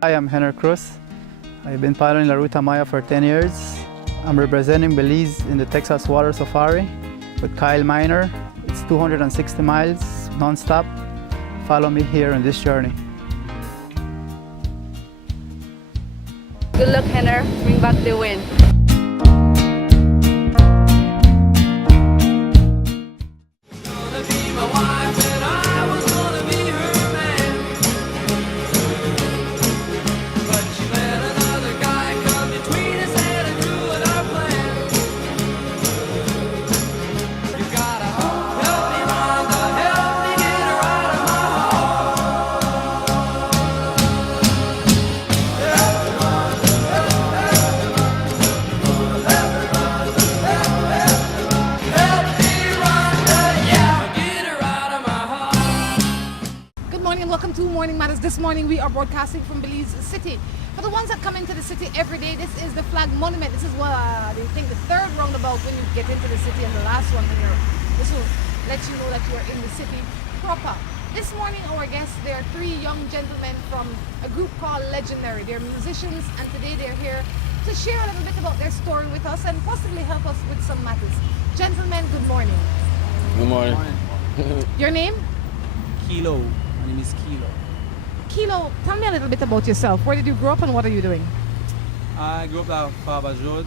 Hi, I'm Henry Cruz. I've been piloting La Ruta Maya for 10 years. I'm representing Belize in the Texas Water Safari with Kyle Miner. It's 260 miles non-stop. Follow me here on this journey. Good luck, Henry. Bring back the win. Welcome to Morning Matters. This morning we are broadcasting from Belize City. For the ones that come into the city every day, this is the flag monument. This is what they think the third roundabout when you get into the city, and the last one when this will let you know that you are in the city proper. This morning our guests, they are three young gentlemen from a group called Legendary. They're musicians, and today they're here to share a little bit about their story with us and possibly help us with some matters. Gentlemen, good morning. Good morning. Your name? Kilo. My name is Kilo. Kilo, tell me a little bit about yourself. Where did you grow up and what are you doing? I grew up at Farber's Road.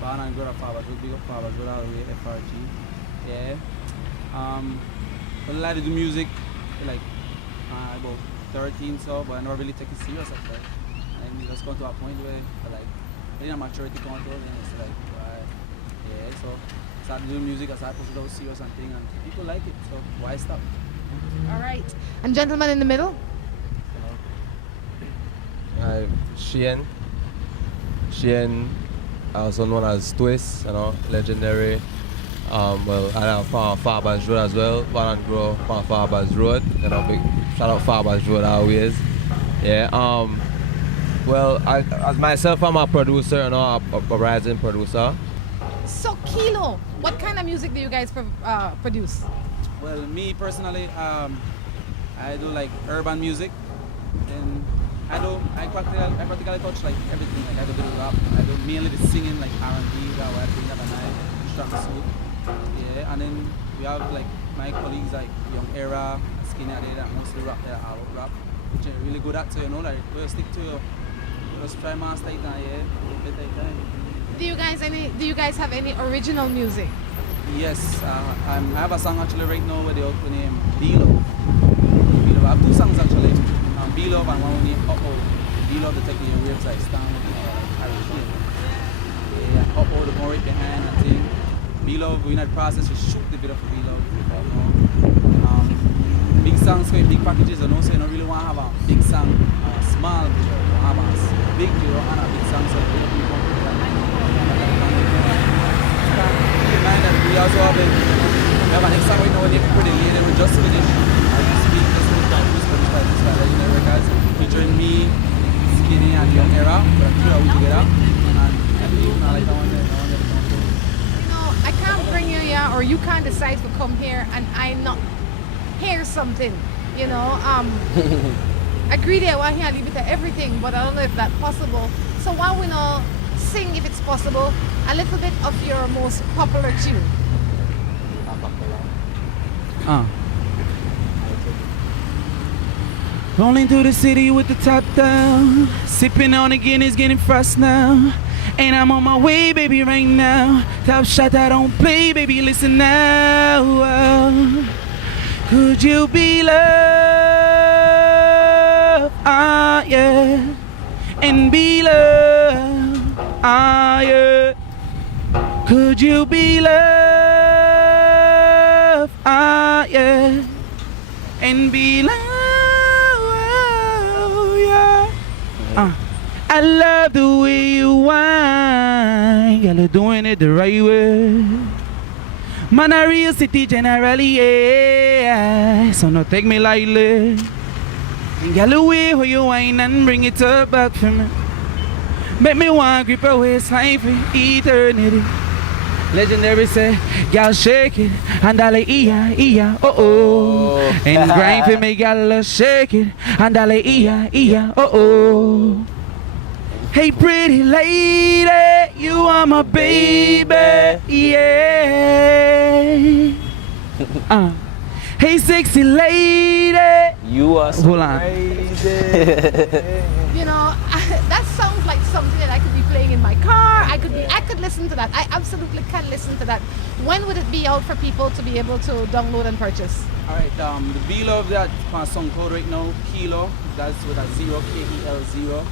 Born and grew up at Farber's Road. Big up Farber's Road all the way FRG. Yeah. But I like to do music like about 13 so, but I never really take it serious at first. And it just got to a point where I didn't have maturity control, and it's like, yeah, so I started doing music, I started pushing those serious and things, and people like it, so why stop? All right. And gentleman in the middle? Shane, also known as Twist, Legendary. Well, I have Farber's Road as well. Born and grew up on Farber's Road. Big shout out Farber's Road always. Yeah. Well, as myself, I'm a producer, a rising producer. So Kilo, what kind of music do you guys produce? Well, me personally, I do like urban music, and I practically touch like everything. Like I do rap, I do mainly the singing, like R&B, that I bring that and I strap suit. Yeah, and then we have like my colleagues like Young Era, Skinny Ade, that mostly rap, they're all rap, which I'm really good at. So like we'll stick to just try master it and Do you guys have any original music? Yes, I have a song actually right now with the name B-Love. I have two songs actually, B-Love and one named Uh-Oh. B-Love the technical website stand yeah, Uh-Oh the more right behind and thing. B-Love, we're in that process to shoot the video for B-Love. Big songs for big packages, and also you don't really want to have a big song, small video, you have a big video and a big song, so you want to we also have an next song right now with a pretty lady we just finished. Legendary Records, featuring me, Skinny and Young Era. We're three of together. I can't bring you here, or you can't decide to come here and I not hear something. I agree there, I hear a little bit of everything, but I don't know if that's possible. So why we not sing, if it's possible, a little bit of your most popular tune? Rolling through the city with the top down, sipping on the Guinness, getting frost now. And I'm on my way, baby, right now. Top shot, I don't play, baby, listen now. Could you be love? Yeah. And be love? Yeah. Could you be love? Yeah. And be love? I love the way you whine, girl, you're doing it the right way. Man, a real city generally, yeah. So no take me lightly. And girl, the way how you whine and bring it up back for me. Make me want grip your waistline for eternity. Legendary say, y'all shake it, and I iya, iya, oh oh. And grind for me, y'all shake it, and I iya, iya, oh oh. Hey pretty lady, you are my baby, yeah. Hey sexy lady, You are so hold on. You know, that sounds like something that I could be playing in my car. I could listen to that. I absolutely can listen to that. When would it be out for people to be able to download and purchase? Alright, the B-Love that on SoundCloud right now, Kilo, that's with a 0, K-E-L-0.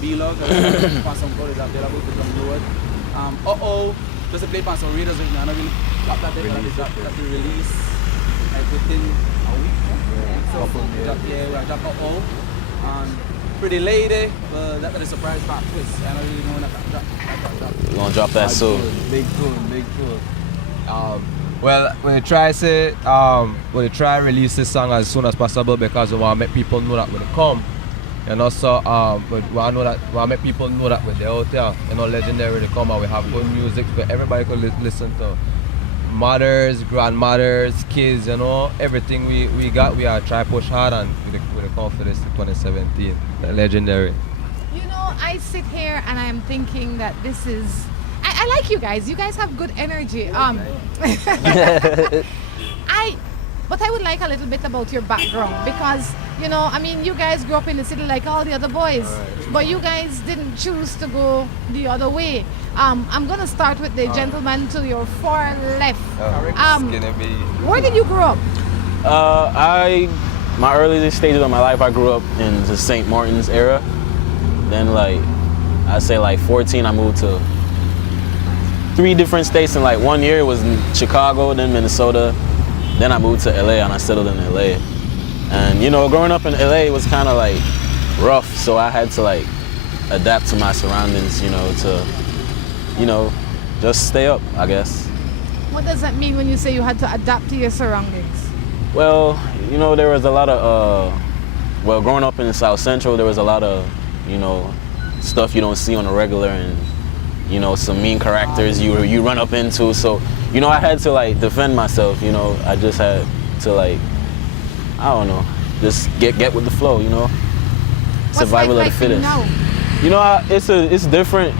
B-Love, that's on SoundCloud is available to download. Just to play on some radars right now. I don't really got that there, that the release like within a week. So, we drop Pretty Lady, that's a surprise hot twist. I don't really know when that drop. We're gonna drop that soon. Big tune. Well, we try release this song as soon as possible because we want to make people know that when they come. And also, we want to make people know that when they're out there, Legendary to come and we have good music for everybody to listen to. Mothers, grandmothers, kids, everything we got, we are try push hard and we come for this 2017, Legendary. I sit here and I'm thinking that this is. I like you guys. You guys have good energy. But I would like a little bit about your background because, you guys grew up in the city like all the other boys, but you guys didn't choose to go the other way. I'm gonna start with the gentleman to your far left. Where did you grow up? My earliest stages of my life, I grew up in the St. Martin's era. Then I'd say 14, I moved to 3 different states in 1 year. It was in Chicago, then Minnesota. Then I moved to LA and I settled in LA. And growing up in LA was kind of rough, so I had to adapt to my surroundings, to just stay up, I guess. What does that mean when you say you had to adapt to your surroundings? Well, there was a lot of, growing up in the South Central, there was a lot of, stuff you don't see on a regular and, some mean characters you run up into. So, I had to defend myself, I just had to I don't know, just get with the flow, Survival of the fittest. Now? It's different,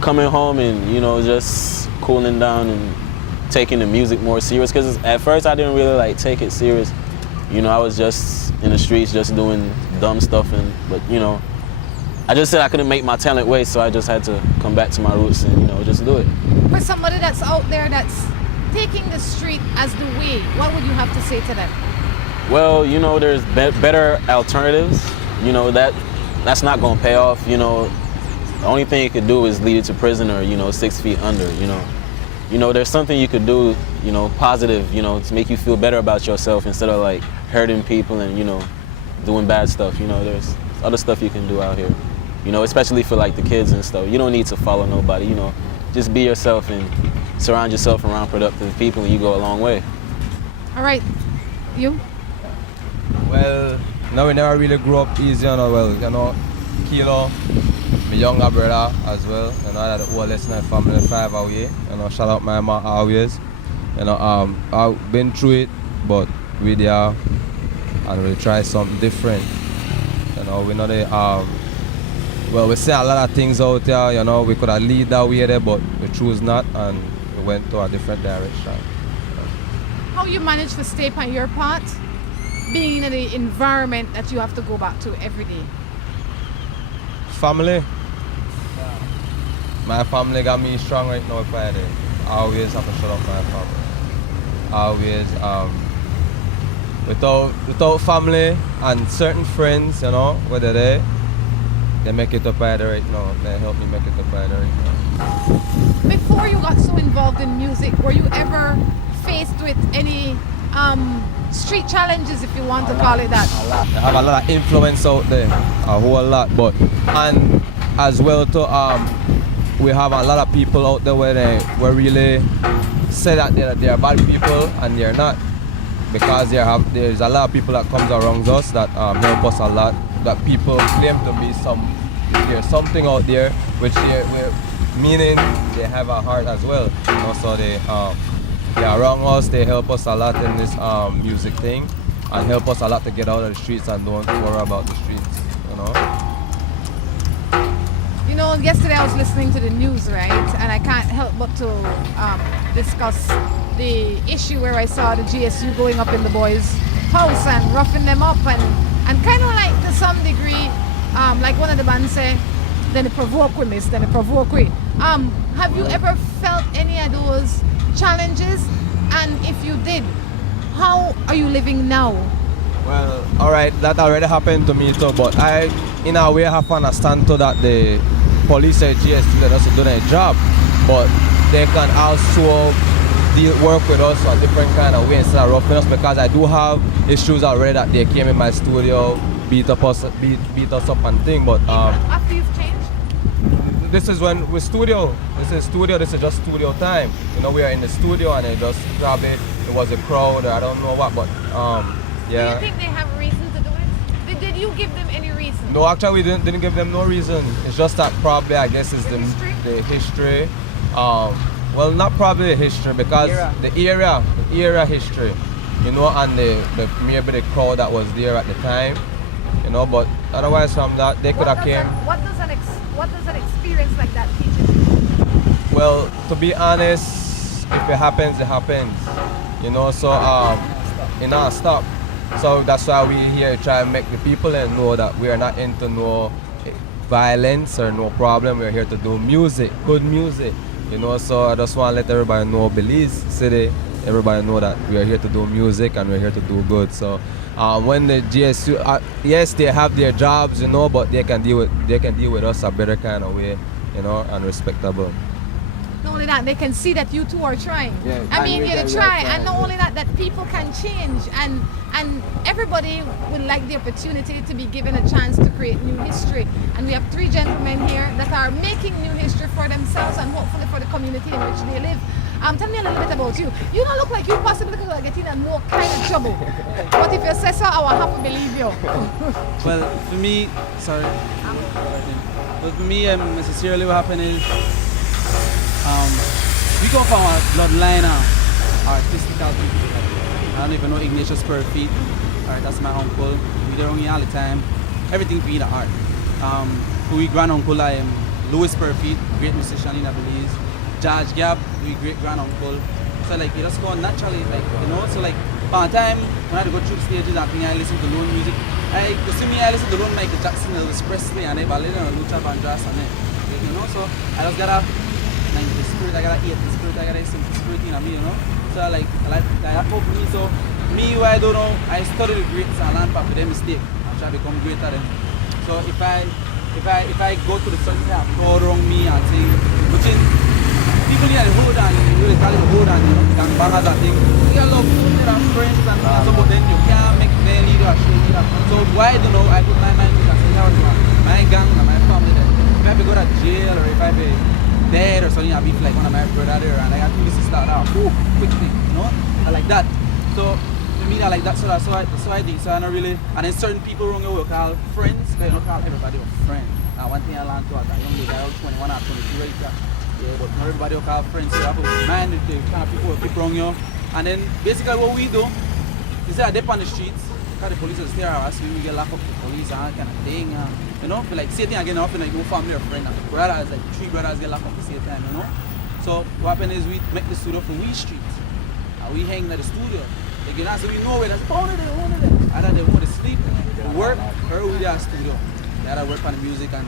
coming home and, just cooling down and taking the music more serious. Because at first I didn't really take it serious. I was just in the streets just doing dumb stuff but I just said I couldn't make my talent waste, so I just had to come back to my roots and, just do it. For somebody that's out there that's taking the street as the way, what would you have to say to them? Well, there's better alternatives. That's not going to pay off. The only thing you could do is lead it to prison or, 6 feet under, there's something you could do, positive, to make you feel better about yourself instead of hurting people and, doing bad stuff. There's other stuff you can do out here, especially for the kids and stuff. You don't need to follow nobody, just be yourself and surround yourself around productive people and you go a long way. All right, you? Well, no, we never really grew up easy, Kilo, my younger brother as well, that the oldest in my family, 5 away, shout out my mom always, I've been through it, but we there, and we try something different, we know we see a lot of things out there, we could have lead that way there, but we choose not, and we went to a different direction. How you manage to stay on your part, being in the environment that you have to go back to every day? Family. My family got me strong right now, Friday. I always have to shut up my family. Without family and certain friends, whether they make it up Friday right now. They help me make it up Friday right now. Before you got so involved in music, were you ever faced with any street challenges, if you want to call it that? I have a lot of influence out there, a whole lot, and as well too, we have a lot of people out there where they really say that they're bad people and they're not, because there's a lot of people that comes around us that help us a lot, that people claim to be there's something out there which meaning they have a heart as well. You know, so they around us. They help us a lot in this music thing, and help us a lot to get out of the streets and don't worry about the streets. You know. You know, yesterday I was listening to the news, right? And I can't help but to discuss the issue where I saw the GSU going up in the boys' house and roughing them up and kind of like to some degree, like one of the bands say, then they provoke with miss, then they provoke with. Have you ever felt any of those challenges? And if you did, how are you living now? Well, alright, that already happened to me too, but I, in a way, have to understand too that the police and GST, they doesn't do their job, but they can also work with us a different kind of way instead of roughing us, because I do have issues already that they came in my studio, beat us up and thing, but After you've changed? this is when we're studio. This is just studio time. You know, we are in the studio and it just probably it was a crowd or I don't know what, but yeah. Do you think they have a reason to do it? Did you give them any reason? No, actually we didn't give them no reason. It's just that probably I guess it's the history. Well, not probably the history because the era history, you know, and the maybe the crowd that was there at the time, you know. But otherwise from that they could have came. What does an experience like that teach you? Well, to be honest, if it happens, it happens. You know, so it not stop. So that's why we here try to make the people know that we are not into no violence or no problem. We're here to do music, good music. You know, so I just want to let everybody know, Belize City, everybody know that we are here to do music and we're here to do good. So when the GSU, yes, they have their jobs, you know, but they can deal with us a better kind of way, you know, and respectable. Not only that, they can see that you two are trying. Yeah, I mean, you try, and not yeah. only that people can change, and everybody would like the opportunity to be given a chance to create new history. And we have 3 gentlemen here that are making new history for themselves and hopefully for the community in which they live. Tell me a little bit about you. You don't look like you possibly could get in more kind of trouble. But if you say so, I will have to believe you. Well, for me, sorry. But for me, necessarily what happened is, we come from a bloodline of artistical people. I don't even know Ignatius per feet. Alright, that's my uncle. We there around here all the time. Everything for the art. We grand uncle I am Louis per feet, great musician in Belize. George Gab, we great grand uncle. So like it just go naturally, like you know. So like by the time when I go through the stages, I think I listen to lone music. You see me, I listen to lone Michael Jackson, Elvis Presley, and Ballet and Luther Vandross, and you know. So I just gotta the spirit, I gotta eat the spirit, I gotta sing the spirit in me, you know. So I hope me. So me, who I don't know, I study the greats and learn from their mistake and try to become greater than. So if I go to the certain kind of crowd around me and say, which is people in the hood and really call it the hood and you know, gangbangers and things, you love friends and so, but then you can't make them lead or show me that. So why don't know? I put my mind to my gang and my family. If I go to jail or if I be dead or something, I'll be like one of my brother there and I got 2 sisters now. Quick thing, you know? I like that. So to me I like that, so that's why I think so. I don't really, and then certain people around here will call friends, they don't call everybody a friend. One thing I learned to as a young lady, I was 21 or 22 right there. Yeah, but not everybody will call friends, so you have to mind the kind of people around you. And then basically what we do is that I dip on the streets, because the police will stare at us, we get locked up with the police and that kind of thing. You know, but like same thing again often like no family or friend. Brothers, like 3 brothers get locked up at the same time, you know. So what happens is we make the studio for we streets. And we hang at the studio. Like you know, so we know where that's one of them. Either they want to sleep, work, or we at the studio. They either work on the music and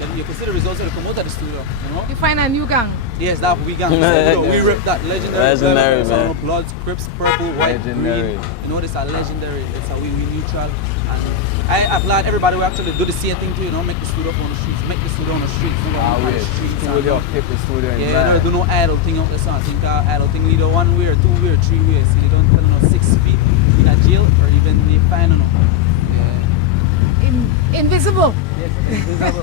then you can see the results that come out of the studio, you know. You find a new gang. Yes, that we gang. So, we rip that legendary man. Bloods, Crips, purple, white, Legendary. green. You know, this are legendary. It's how we neutral. And I applaud everybody who actually do the same thing too, you know, make the studio on the streets, make the studio on the streets. Studio, keep the studio in yeah, do no idle thing out there, so I think idle thing leader 1 way or 2 way or 3 ways. So they don't tell no 6 feet in a jail or even they fine or no. Invisible. Yes, invisible.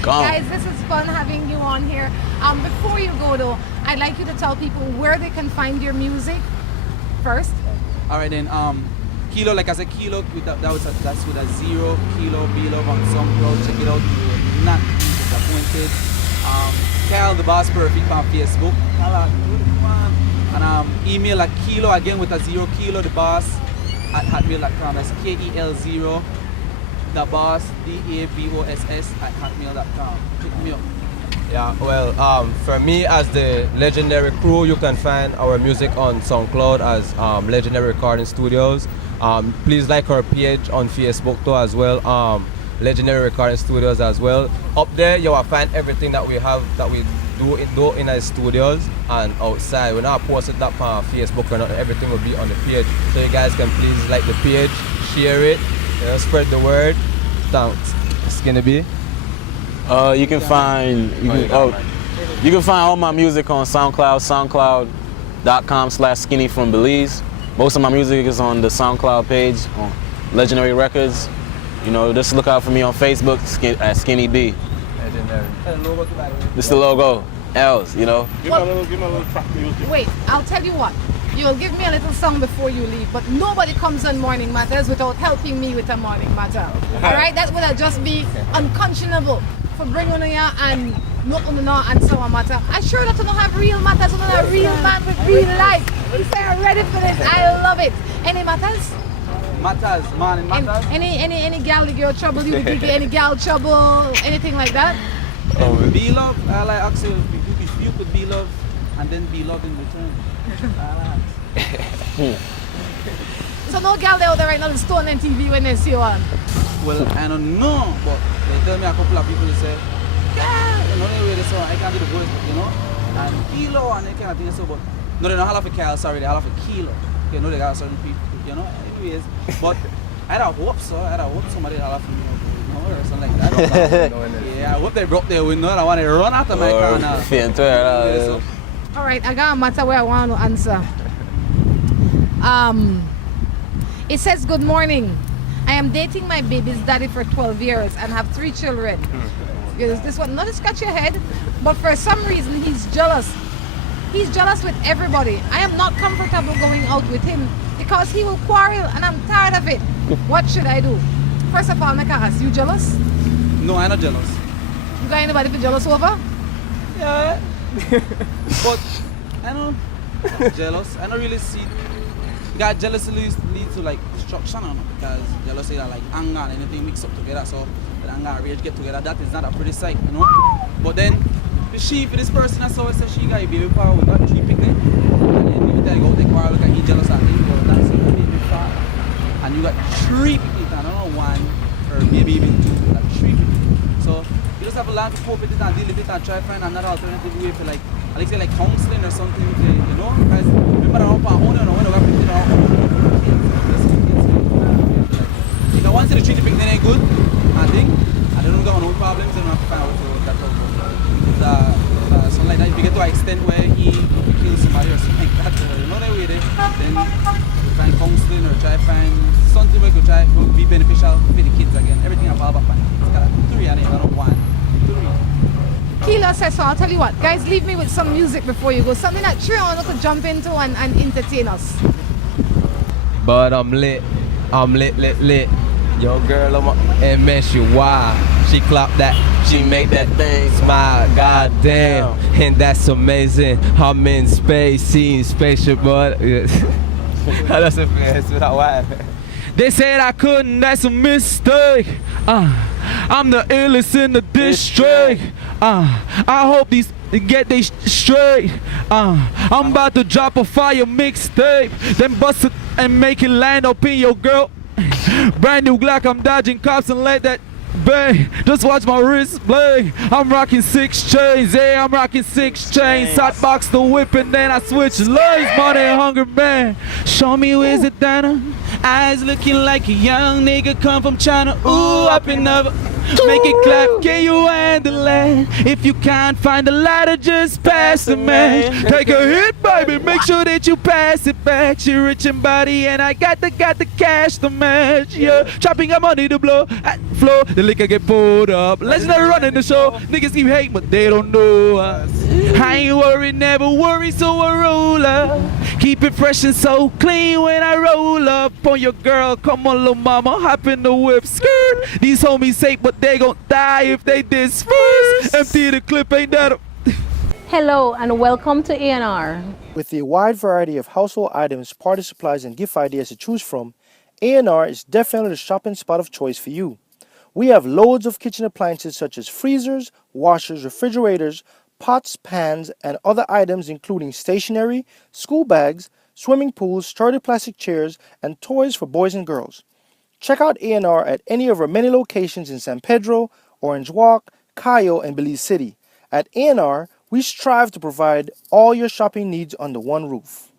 Guys, this is fun having you on here. Before you go though, I'd like you to tell people where they can find your music first. Alright then, Kilo, like I said, Kilo, that's with a 0, Kilo, B-Love on SoundCloud, check it out, you will not be disappointed. Cal the Boss Perfect on Facebook. And email at Kilo again with a 0 Kilo the Boss at hotmail.com. That's KEL0 the Boss DABOSS at hotmail.com. Pick me up. Yeah, well, for me as the Legendary Crew, you can find our music on SoundCloud as Legendary Recording Studios. Please like our page on Facebook too as well, Legendary Recording Studios as well. Up there you will find everything that we have that we do in our studios and outside. We're not posted that on Facebook or not, everything will be on the page. So you guys can please like the page, share it, spread the word. Thanks. Skinny B. You can find all my music on SoundCloud, SoundCloud.com/Skinny from Belize. Most of my music is on the SoundCloud page on Legendary Records. You know, just look out for me on Facebook at Skinny B. Legendary. This is the logo, L's, you know. Give me a little track music. Wait, I'll tell you what. You'll give me a little song before you leave, but nobody comes on Morning Matters without helping me with a Morning Matter. All right, that would just be unconscionable for bringing on here and not on the and so on matter. I'm sure that you don't have real matters, you don't have real man with real life. You say I'm ready for this. I love it. Any matters? Matters, Morning Matters. Any gal give you trouble? You give any gal trouble? Anything like that? Be love. I like actually if you could be love and then be loved in return. So no gal out there right now is stone on TV when they see you on? Well, I don't know, but they tell me a couple of people say, yeah, you know, they really so I can't do the voice, but you know, and kilo and they kind of thing so, but no, they don't holler for Cal, sorry, they holler for kilo. You know, they got certain people, you know, anyways. But I don't hope so. I don't hope somebody holler for me, you know, or something like that. Yeah, I hope they broke their window and I want to run out of my car now. All right, I got a matter where I want to answer. It says, good morning. I am dating my baby's daddy for 12 years and have 3 children. This one, not to scratch your head, but for some reason he's jealous. He's jealous with everybody. I am not comfortable going out with him because he will quarrel and I'm tired of it. What should I do? First of all, I can ask, you jealous? No, I'm not jealous. You got anybody to be jealous over? Yeah. But I don't jealous. I don't really see. God, jealousy leads to like destruction, because jealousy and like anger and anything mix up together. So the anger and rage get together. That is not a pretty sight, you know. But then the she for this person, I saw said she got a baby power with that 3 picnic, and then you tell you go take power look at he jealous at me. Well, that's a baby power, and you got 3 picnic, and I don't know 1 or maybe even 2, like 3 picnic. So you just have to learn to cope with it and deal with it and try to find another alternative way for like. At least like counseling or something, you know? Because remember, I don't own it, when I got picking out if I want to treat the picnic ain't good, I think, and they don't got no problems, then I have to find out what that problem. Something like that, if you get to an extent where he kills somebody or something like that, you know that way there, then find counseling or try to find something where you could try to be beneficial for the kids again. Everything about it. It's got 3 and I don't 1. 3. Keela says so. I'll tell you what, guys, leave me with some music before you go. Something that Triona could jump into and entertain us. But I'm lit. Yo, girl, and man, she wild. She clap that, she make that thing smile. Goddamn, and that's amazing. I'm in space, seeing spaceship, but that's a face without wild. They said I couldn't, that's a mistake. I'm the illest in the district. I hope these get they straight. I'm about to drop a fire mixtape, then bust it and make it land up in your girl. Brand new Glock, I'm dodging cops and let that bang. Just watch my wrist blade. I'm rocking 6 chains, yeah, I'm rocking 6 chains. Hot box the whip and then I switch lanes. Money hungry man, show me where's it down. Eyes looking like a young nigga come from China. Ooh, up and over. Make it clap, can you handle it? If you can't find the ladder, just pass the match. Take a hit, baby, make sure that you pass it back. She rich in body and I got the cash to match. Yeah, chopping up money to blow at the floor. The liquor get pulled up. Legendary running the show. Niggas keep hating, but they don't know us. I ain't worried, never worry, so I roll up. Keep it fresh and so clean when I roll up on your girl. Come on, little mama, hop in the whip, skirt. These homies safe, but they gon' die if they diss first. Empty the clip, ain't that a... Hello and welcome to A&R. With a wide variety of household items, party supplies, and gift ideas to choose from, A&R is definitely the shopping spot of choice for you. We have loads of kitchen appliances such as freezers, washers, refrigerators, pots, pans, and other items including stationery, school bags, swimming pools, sturdy plastic chairs, and toys for boys and girls. Check out A&R at any of our many locations in San Pedro, Orange Walk, Cayo, and Belize City. At A&R, we strive to provide all your shopping needs under one roof.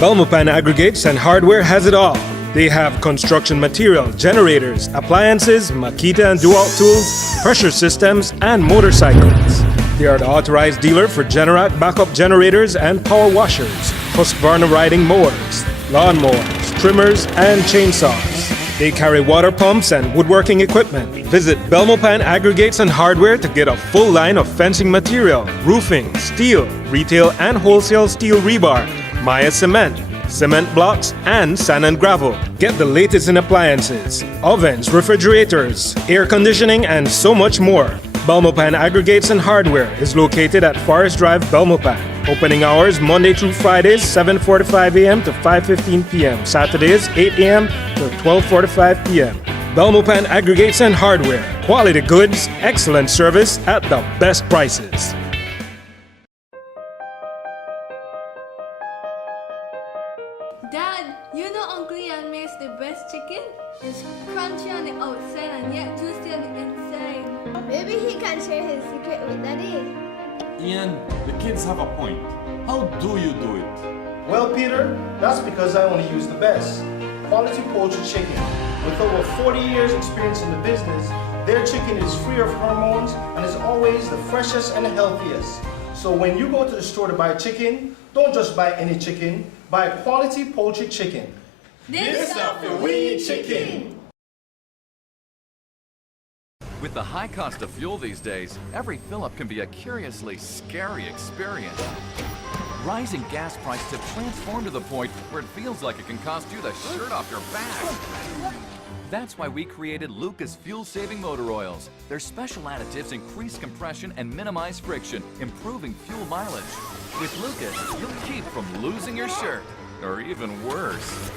Belmopan Aggregates and Hardware has it all. They have construction material, generators, appliances, Makita and Dual tools, pressure systems, and motorcycles. They are the authorized dealer for Generac backup generators and power washers, Husqvarna riding mowers, lawnmowers, trimmers, and chainsaws. They carry water pumps and woodworking equipment. Visit Belmopan Aggregates and Hardware to get a full line of fencing material, roofing, steel, retail and wholesale steel rebar, Maya cement, cement blocks, and sand and gravel. Get the latest in appliances, ovens, refrigerators, air conditioning, and so much more. Belmopan Aggregates and Hardware is located at Forest Drive, Belmopan. Opening hours Monday through Fridays, 7:45 a.m. to 5:15 p.m. Saturdays, 8 a.m. to 12:45 p.m. Belmopan Aggregates and Hardware. Quality goods, excellent service at the best prices. Dad, you know Uncle Ian makes the best chicken? It's crunchy on the outside and yet juicy on the inside. Maybe he can share his secret with Daddy. Ian, the kids have a point. How do you do it? Well, Peter, that's because I only use the best. Quality poultry chicken. With over 40 years experience in the business, their chicken is free of hormones and is always the freshest and the healthiest. So when you go to the store to buy chicken, don't just buy any chicken, buy quality poultry chicken. This stuff the we eat chicken. With the high cost of fuel these days, every fill-up can be a curiously scary experience. Rising gas prices have transformed to the point where it feels like it can cost you the shirt off your back. That's why we created Lucas fuel-saving motor oils. Their special additives increase compression and minimize friction, improving fuel mileage. With Lucas, you'll keep from losing your shirt, or even worse.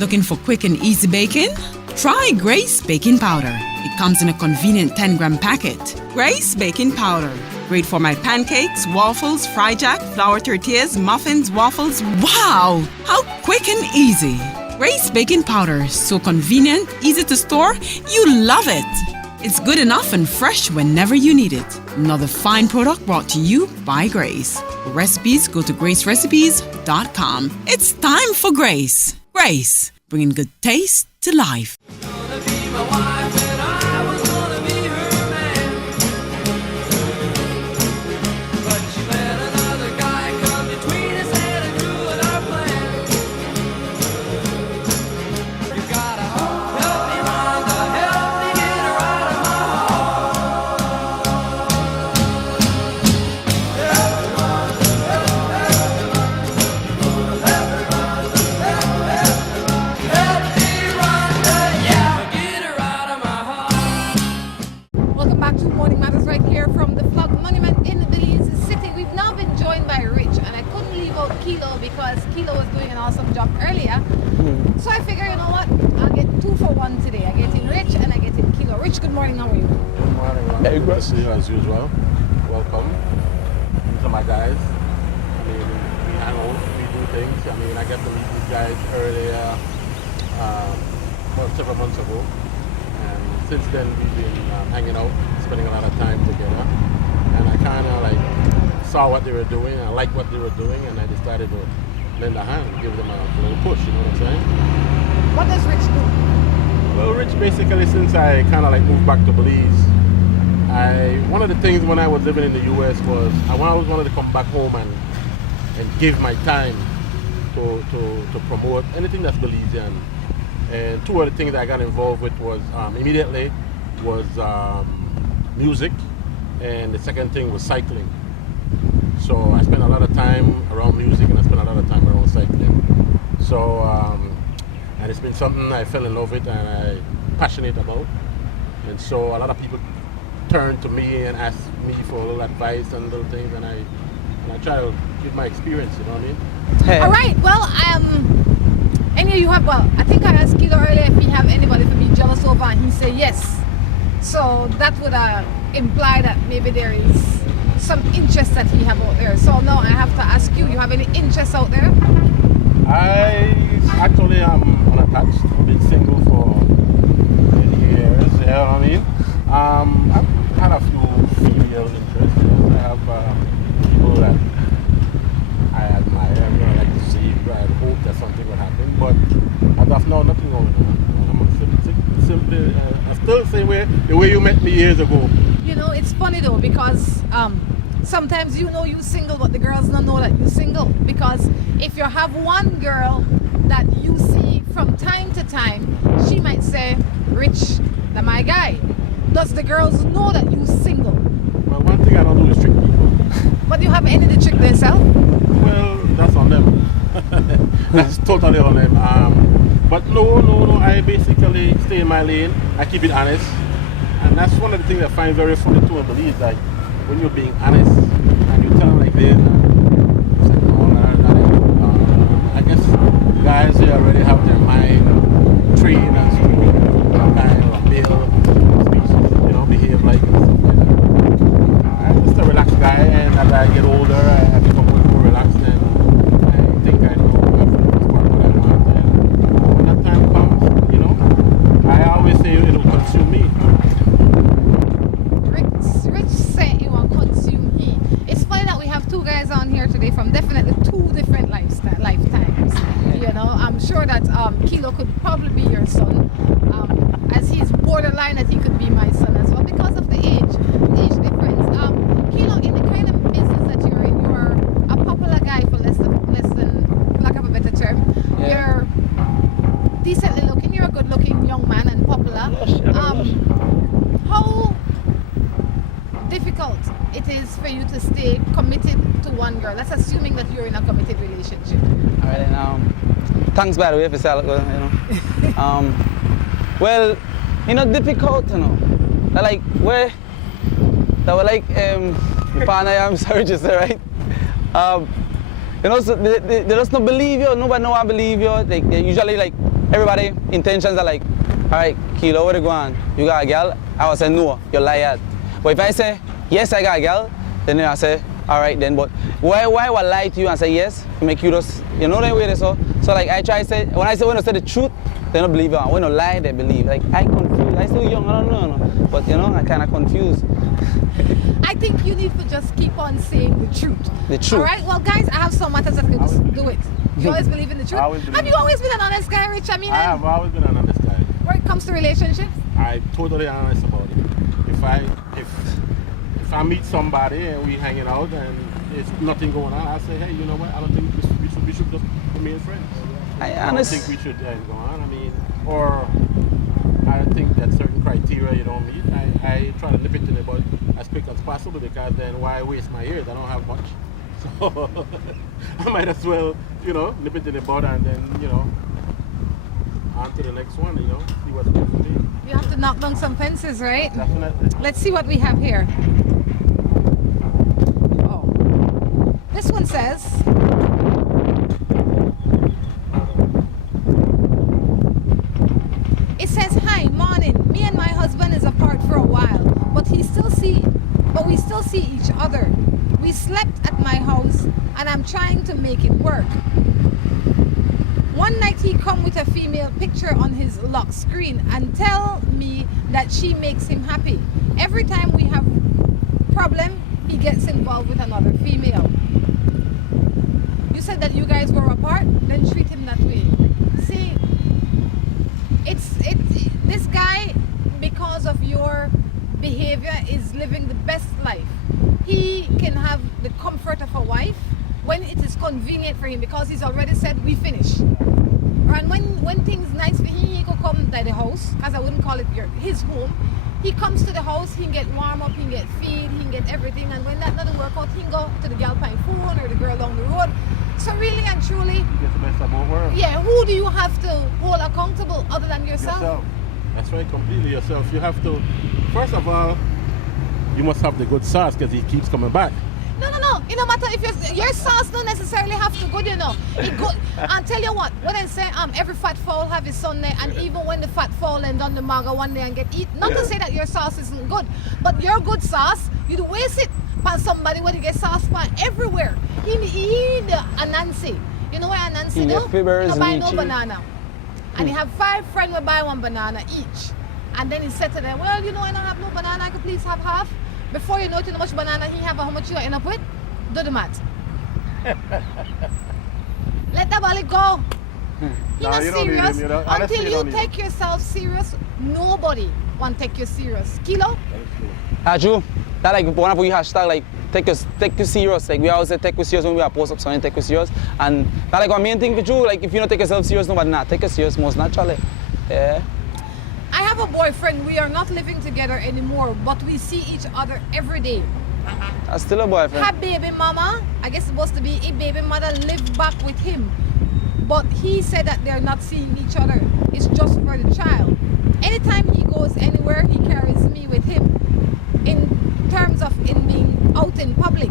Looking for quick and easy baking? Try Grace Baking Powder. It comes in a convenient 10-gram packet. Grace Baking Powder. Great for my pancakes, waffles, fry jack, flour tortillas, muffins, waffles. Wow! How quick and easy. Grace Baking Powder. So convenient, easy to store. You love it. It's good enough and fresh whenever you need it. Another fine product brought to you by Grace. For recipes, go to gracerecipes.com. It's time for Grace. Grace, bringing good taste to life. Because Kilo was doing an awesome job earlier. So I figure, you know what, I'll get 2 for 1 today. I get in Rich and I get in Kilo. Rich, good morning, how are you? Good morning. Hey, good to see you as usual. Welcome. These are my guys. I mean, we hang out, we do things. I mean, I get to meet these guys earlier, several months ago. And since then, we've been hanging out, spending a lot of time together. And I kind of like saw what they were doing, I liked what they were doing, and I decided to lend a hand, give them a little push, you know what I'm saying? What does Rich do? Well, Rich, basically, since I kind of like moved back to Belize, one of the things when I was living in the U.S. was I always wanted to come back home and give my time to promote anything that's Belizean. And two of the things I got involved with was immediately was music, and the second thing was cycling. So I spent a lot of time around music, and I spent a lot of time around cycling. So and it's been something I fell in love with and I'm passionate about. And so a lot of people turn to me and ask me for a little advice and little things, and I try to give my experience, you know what I mean? Hey. All right, well, any of you have, well, I think I asked Kilo earlier if he have anybody to be jealous over, and he said yes. So that would imply that maybe there is some interest that he have out there. So now I have to ask you, you have any interest out there? I actually am unattached. I've been single for many years, you know what I mean? I've had a few female interests. I have people that I admire and I like to see. I hope that something will happen, but as of now, nothing going on. I'm simply still the same way, the way you met me years ago. You know, it's funny though, because sometimes you know you're single, but the girls don't know that you're single. Because if you have one girl that you see from time to time, she might say, Rich, that's my guy. Does the girls know that you're single? Well, one thing I don't do is trick people. But you have any to trick themselves? Well, that's on them. That's totally on them. But no, I basically stay in my lane. I keep it honest. And that's one of the things I find very funny too, I believe, like when you're being honest and you tell them like this, I guess guys here already have their mind trained as to kind of male species, you know, behave like this. I'm just a relaxed guy, and as I get older, I become more relaxed, and I think I know what I want. And when that time comes, you know, I always say it'll consume me. Rich said it will consume he. It's funny that we have two guys on here today from definitely two different lifetimes. You know, I'm sure that Kilo could probably be your son, as he's borderline that he could be my son as well because of the age difference. Kilo, in the kind of business that you're in, you're a popular guy for less than lack of a better term. Yeah. You're decently looking. You're a good-looking young man and popular. How difficult it is for you to stay committed to one girl? That's assuming that you're in a committed relationship. All right, and thanks by the way for saying, you know. Well, you know, difficult, you know. Like where that were like the partner, I'm sorry to say, right? You know, so they just don't believe you. Nobody know I believe you. Like they usually like everybody intentions are like, all right, Kilo, where you going? You got a girl? I will say no, you're liar. But if I say yes, I got a girl, then I say all right then. But why would I lie to you and say yes? Make you just, you know the way they so. So like I try to say when I say the truth, they don't believe it. When I lie, they believe. Like I confused. I still young, I don't know. But you know, I kind of confused. I think you need to just keep on saying the truth. The truth. All right. Well, guys, I have some matters that can just do it. You always believe in the truth. Have you always been an honest guy, Rich? I mean, I have always been an honest guy. When it comes to relationships, I'm totally honest about it. If I meet somebody and we hanging out and there's nothing going on, I say, hey, you know what? I don't think we should just remain friends. I don't think we should go on. I mean, or I think that certain criteria you don't meet. I try to nip it in the bud as quick as possible, because then why waste my years? I don't have much, so I might as well, you know, nip it in the bud and then, you know, on to the next one. You know, see what's good for me. you have to knock down some fences, right? Definitely. Let's see what we have here. Oh, this one says. It says, hi, morning. Me and my husband is apart for a while, but we still see each other. We slept at my house and I'm trying to make it work. One night he come with a female picture on his lock screen and tell me that she makes him happy. Every time we have problem, he gets involved with another female. You said that you guys were apart, then treat him that way. See, because of your behavior, is living the best life. He can have the comfort of a wife when it is convenient for him, because he's already said we finish. And when things nice for him, he could come to the house, as I wouldn't call it his home. He comes to the house, he can get warm up, he can get feed, he can get everything, and when that doesn't work out, he can go to the girl by phone or the girl down the road. So really and truly, You get the best of both worlds. yeah, who do you have to hold accountable other than yourself? That's right, completely yourself. You have to, first of all, you must have the good sauce because he keeps coming back. No. It no matter if your sauce don't necessarily have to good, you know. It good. And tell you what I say, every fat fowl have his Sunday, and even when the fat fowl end on the maga one day and get eat, not to say that your sauce isn't good, but your good sauce, you waste it on somebody when you get sauce pan everywhere. He the Anansi. You know what Anansi do? He don't buy no banana. And he have 5 friends will buy 1 banana each. And then he said to them, well, you know, I don't have no banana, I could please have half. Before you know how much banana he have and how much you end up with, do the math. Let the ball go. You're not serious. Until you take yourself serious, nobody want to take you serious. Kilo? True. That like one of you hashtag like take you serious. Like we always say take you serious when we are post up something, take you serious. And that like one main thing for you, like if you don't take yourself serious, nobody not take you serious most naturally. Yeah. I have a boyfriend. We are not living together anymore, but we see each other every day. I'm still a boyfriend. Her baby mama, I guess supposed to be a baby mother, live back with him. But he said that they're not seeing each other. It's just for the child. Anytime he goes anywhere, he carries me with him. In terms of being out in public.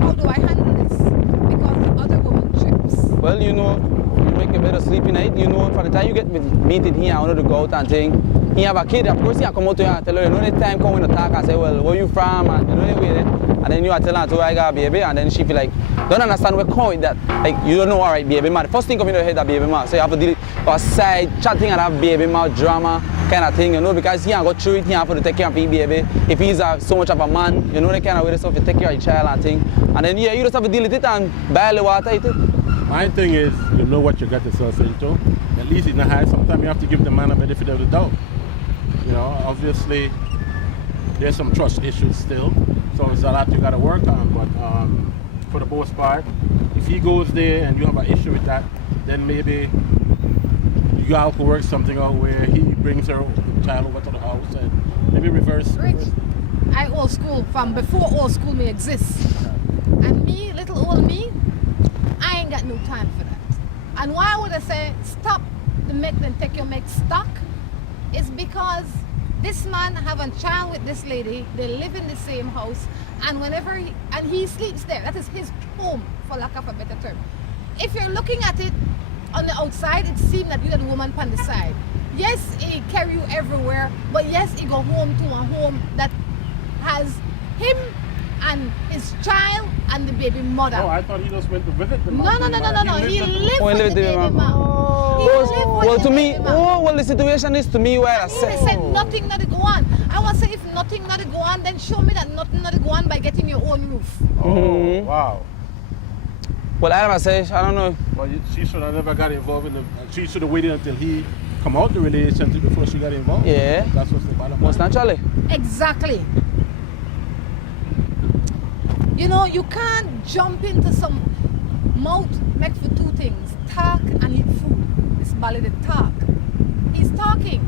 How do I handle this? Because the other woman trips. Well, you know, you make a better sleepy night. You know, for the time you get meeting here, I want to go out and thing. He have a kid, of course, he come out to you and tell her, you know, the time come when you talk and say, well, where you from? And you know, the way there. And then you are telling her to I got a baby, and then she feel like, don't understand where come with that. Like, you don't know, all right, baby man. The first thing come in your head, that baby man. So you have to deal with side chatting and have baby man drama kind of thing, you know, because he ain't got through it, he have to take care of his baby. If he's so much of a man, you know, the kind of way the stuff, you take care of your child and thing. And then, yeah, you just have to deal with it and boil the water, eat it. My thing is, you know what you got yourself into. At least in the high, sometimes you have to give the man a benefit of the doubt. You know, obviously, there's some trust issues still, so it's a lot you got to work on. But for the most part, if he goes there and you have an issue with that, then maybe you all could work something out where he brings her child over to the house and maybe reverse. I old school from before old school may exist. And me, little old me, I ain't got no time for that. And why would I say stop the make and take your make stock? It's because this man have a child with this lady, they live in the same house, and whenever he sleeps there, that is his home, for lack of a better term. If you're looking at it on the outside, it seems that you're the woman on the side. Yes, he carry you everywhere, but yes, he go home to a home that has him and his child and the baby mother. Oh, I thought he just went to visit the No. He lived Oh, with the baby mom. Well, to me, well, the situation is to me where I He said. said nothing not to go on. I want to say if nothing not to go on, then show me that nothing not to go on by getting your own roof. Oh, wow. Well, I say, I don't know. Well, she should have never got involved in she should have waited until he come out the relationship before she got involved. Yeah. That's what's the bottom line. Most naturally. Exactly. You know, you can't jump into some mouth make for 2 things, talk and eat food. It's Bali the talk. He's talking.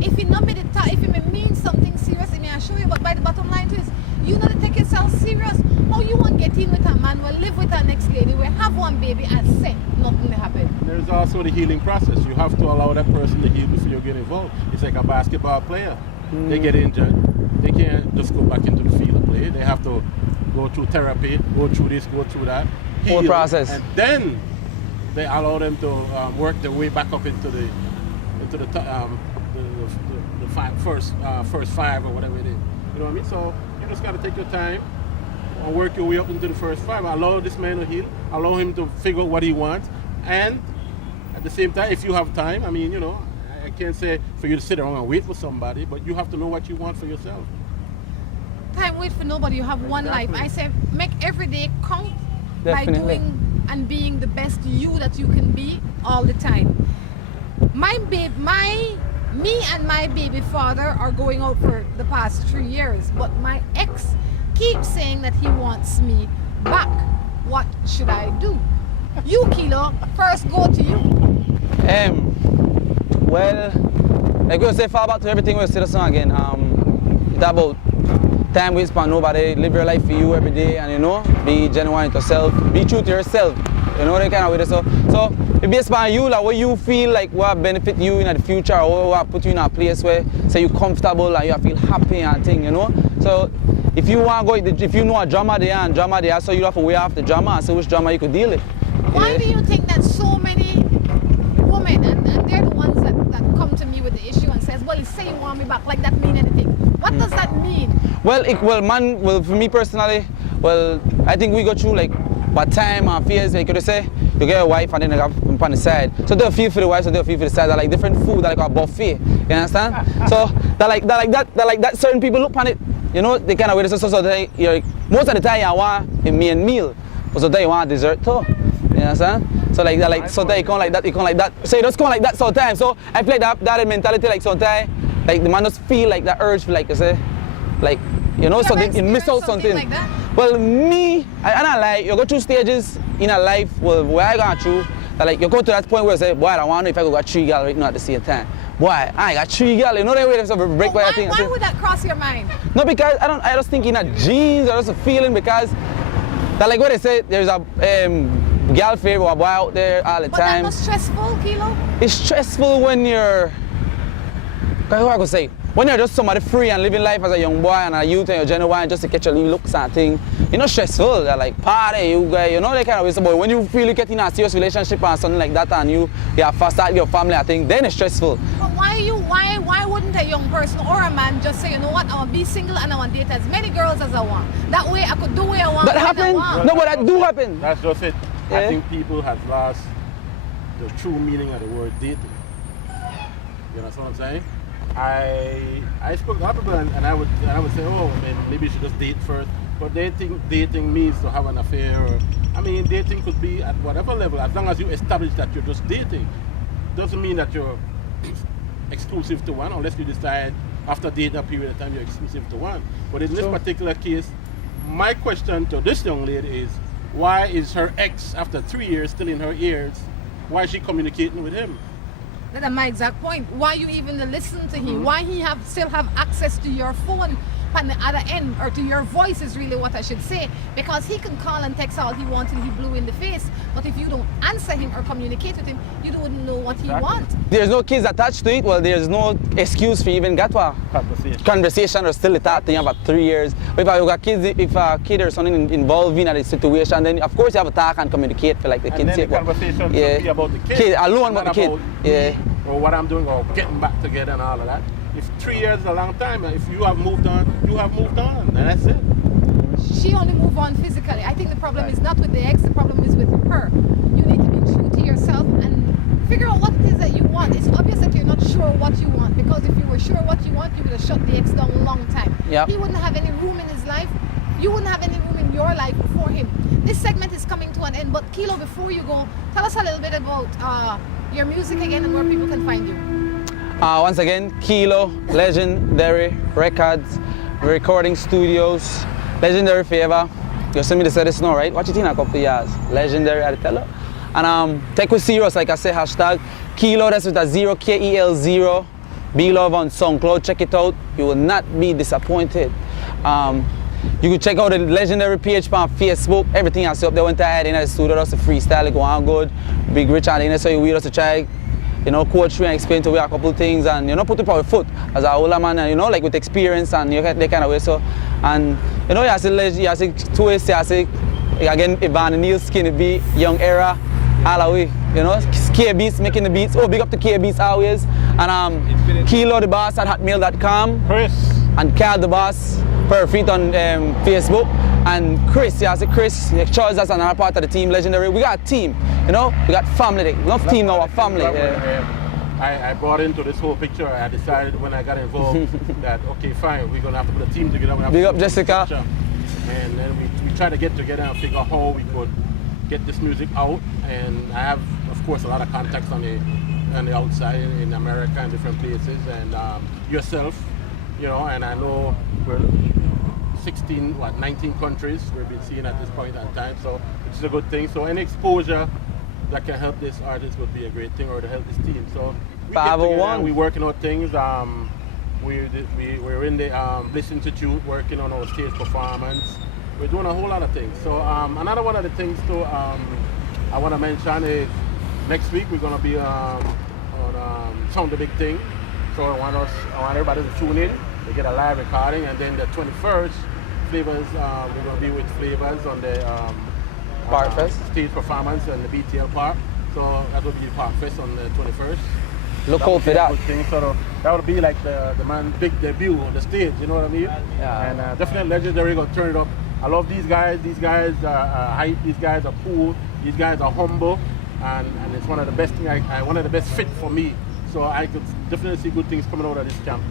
If he not made it talk, if he may mean something serious, he may assure you, but by the bottom line is, you know to take yourself serious. How you want to get in with a man, will live with our next lady, will have 1 baby and say nothing will happen. There's also the healing process. You have to allow that person to heal before you get involved. It's like a basketball player. They get injured. They can't just go back into the field of play. They have to go through therapy, go through this, go through that. Whole process. And then they allow them to work their way back up into the first 5 or whatever it is. You know what I mean? So you just got to take your time and work your way up into the first 5. Allow this man to heal. Allow him to figure out what he wants. And at the same time, if you have time, I mean, you know, I can't say for you to sit around and wait for somebody, but you have to know what you want for yourself. Time wait for nobody. You have one life. I say make every day count. Definitely. By doing and being the best you that you can be all the time. My Me and my baby father are going out for the past 3 years, but my ex keeps saying that he wants me back. What should I do? You, Kilo, first go to you. Well, like we say, fall back to everything we say the song again. It's about time waste for nobody, live your life for you every day, and you know, be genuine to yourself, be true to yourself. You know that kind of way. So it based on you, like what you feel like what benefit you in the future, or what put you in a place where say you're comfortable and you feel happy and thing, you know. So if you want to go, if you know a drama there and drama there, so you have to weigh off the drama and see which drama you could deal with. Why do you think that so many women, and they're the ones that come to me with the issue and says, well, you say you want me back, like that mean anything? What does that mean? Well, for me personally, well, I think we go through like bad time and fears. Like you say, you get a wife and then you have them on the side. So they'll feel for the wife, so they'll feel for the side. They're like different food, they're like a buffet. You understand? So they're like that. Certain people look on it. You know, they kind of way. So they, like, most of the time you want a main meal, but sometimes you want dessert too. You understand? So like that, like sometimes you come like that, you come like that. So you just come like that sometimes. So I play that mentality like sometimes, like the man just feel like that urge, like you say, like you know, so you miss out something. Like that? Well, me, I don't like you go through stages in a life where I got through. That like you go to that point where you say, boy, I don't want to know if I go got 3 girls right now at the same time. Boy, I got 3 girls. You know that way there's a break by a thing. Why would that cross your mind? No, because I just think in a genes or just a feeling because that like what they say, there's a girl favorite or boy out there all the time. But that was stressful, Kilo? It's stressful when you're, what I could say, when you're just somebody free and living life as a young boy and a youth and you're genuine just to catch your looks and thing. You're not stressful. They're like party, you guys, you know that kind of way. But when you feel you get in a serious relationship and something like that and you have fast start your family, I think, then it's stressful. But why wouldn't a young person or a man just say, you know what, I want to be single and I want to date as many girls as I want. That way I could do what I want. That happen? No, but that do happen. That's just it. Yeah. I think people have lost the true meaning of the word dating. You know what I'm saying? I spoke to other people and I would say, oh, I mean, maybe you should just date first. But they think dating means to have an affair. Or, I mean, dating could be at whatever level, as long as you establish that you're just dating. Doesn't mean that you're exclusive to one, unless you decide after dating a period of time you're exclusive to one. But in this particular case, my question to this young lady is, why is her ex, after 3 years, still in her ears? Why is she communicating with him? That's my exact point. Why you even listen to him? Why he still have access to your phone on the other end, or to your voice is really what I should say, because he can call and text all he wants and he blue in the face, but if you don't answer him or communicate with him, you don't know what he wants. There's no kids attached to it. Well, there's no excuse for even get a conversation or still talk to you about 3 years. If you got kids, if a kid or something involved in a situation, then of course you have to talk and communicate for like the kids. And then the conversation should be about the kid alone about the kid. Me, or what I'm doing, or getting back together and all of that. If 3 years is a long time, if you have moved on, you have moved on, and that's it. She only moved on physically. I think the problem is not with the ex, the problem is with her. You need to be true to yourself and figure out what it is that you want. It's obvious that you're not sure what you want, because if you were sure what you want, you would have shut the ex down a long time. Yep. He wouldn't have any room in his life. You wouldn't have any room in your life for him. This segment is coming to an end, but Kilo, before you go, tell us a little bit about your music again and where people can find you. Once again, Kilo, Legendary Records, recording studios, Legendary Favor. You send me to say this now, right? Watch it in a couple of years. Legendary, I tell you. And take with serious, like I say, hashtag Kilo, that's with a 0, KEL0. Be Love on SoundCloud, check it out. You will not be disappointed. You can check out the Legendary page on Facebook. Everything I see up there went ahead in the studio, that's a freestyle, it go on good. Big Rich and so you will just try, you know, coach you and explain to you a couple things and, you know, put it on your foot as a older man, and, you know, like with experience and you get that kind of way. So, and, you know, you see 2 ways, you see, again, Ivan Neil, Skinny B, Young Era, all the way, you know, K Beats making the beats. Oh, big up to K Beats always. And Kilo the Boss at hotmail.com. Chris. And Carl the Boss, Perfect on Facebook. And Chris, yeah, I say Chris, he chose us and another part of the team, Legendary. We got a team, you know, we got family. Not team, now, a family. I brought into this whole picture. I decided when I got involved that, okay, fine, we're going to have to put a team together. Big up, Jessica. And then we try to get together and figure out how we could get this music out. And I have, of course, a lot of contacts on the on the outside in America and different places, and yourself, you know, and I know we're 19 countries we've been seeing at this point in time, so which is a good thing. So any exposure that can help this artist would be a great thing, or to help this team. So we get together, we working on things. We're in the Bliss Institute working on our stage performance. We're doing a whole lot of things. So another one of the things too I want to mention is next week we're going to be on Sound the Big Thing. So I want everybody to tune in. They get a live recording, and then the 21st, Flavors, we're going to be with Flavors on the Park Fest stage performance and the BTL Park. So that will be the Park Fest on the 21st. Look out for that. So that would be like the man big debut on the stage, you know what I mean? Yeah. And definitely legendary, gonna turn it up. I love these guys. These guys are hype. These guys are cool. These guys are humble, and it's one of the best thing. One of the best fit for me. So I could definitely see good things coming out of this camp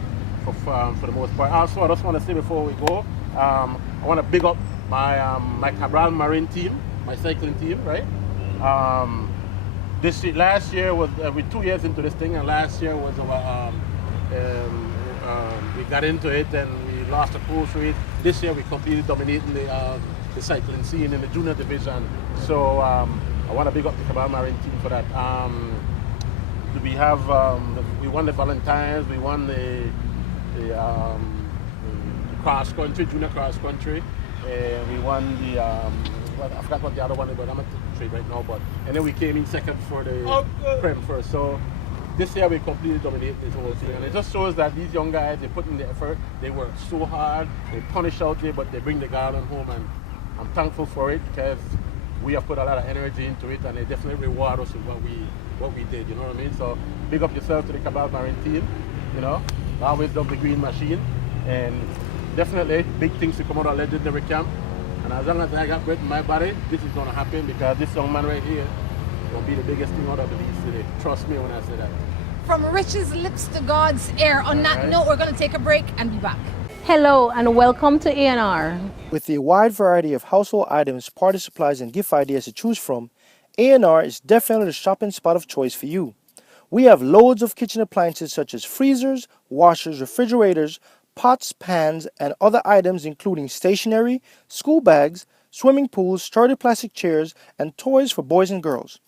for the most part. Also, I just want to say before we go, I want to big up my Cabral Marine team, my cycling team, right? Last year was we're 2 years into this thing, and last year was our we got into it and we lost a close race. This year we completely dominating the cycling scene in the junior division. So I want to big up the Cabral Marine team for that. We have we won the Valentine's, we won the cross country, junior cross country. We won the I forgot what the other one is, but I'm not straight right now. But and then we came in second for the Prem first. So this year we completely dominate this whole thing, and it just shows that these young guys, they put in the effort, they work so hard, they punish out there, but they bring the garland home, and I'm thankful for it because we have put a lot of energy into it, and they definitely reward us with what we did. You know what I mean? So big up yourself to the Cabral Marine team. You know, always love the green machine, and definitely big things to come out of legendary camp. And as long as I got breath in my body, this is gonna happen because this young man right here will be the biggest thing out of Belize today. Trust me when I say that. From Rich's lips to God's ear. On that note, we're going to take a break and be back. Hello and welcome to A&R. With a wide variety of household items, party supplies, and gift ideas to choose from, A&R is definitely the shopping spot of choice for you. We have loads of kitchen appliances such as freezers, washers, refrigerators, pots, pans, and other items including stationery, school bags, swimming pools, sturdy plastic chairs, and toys for boys and girls.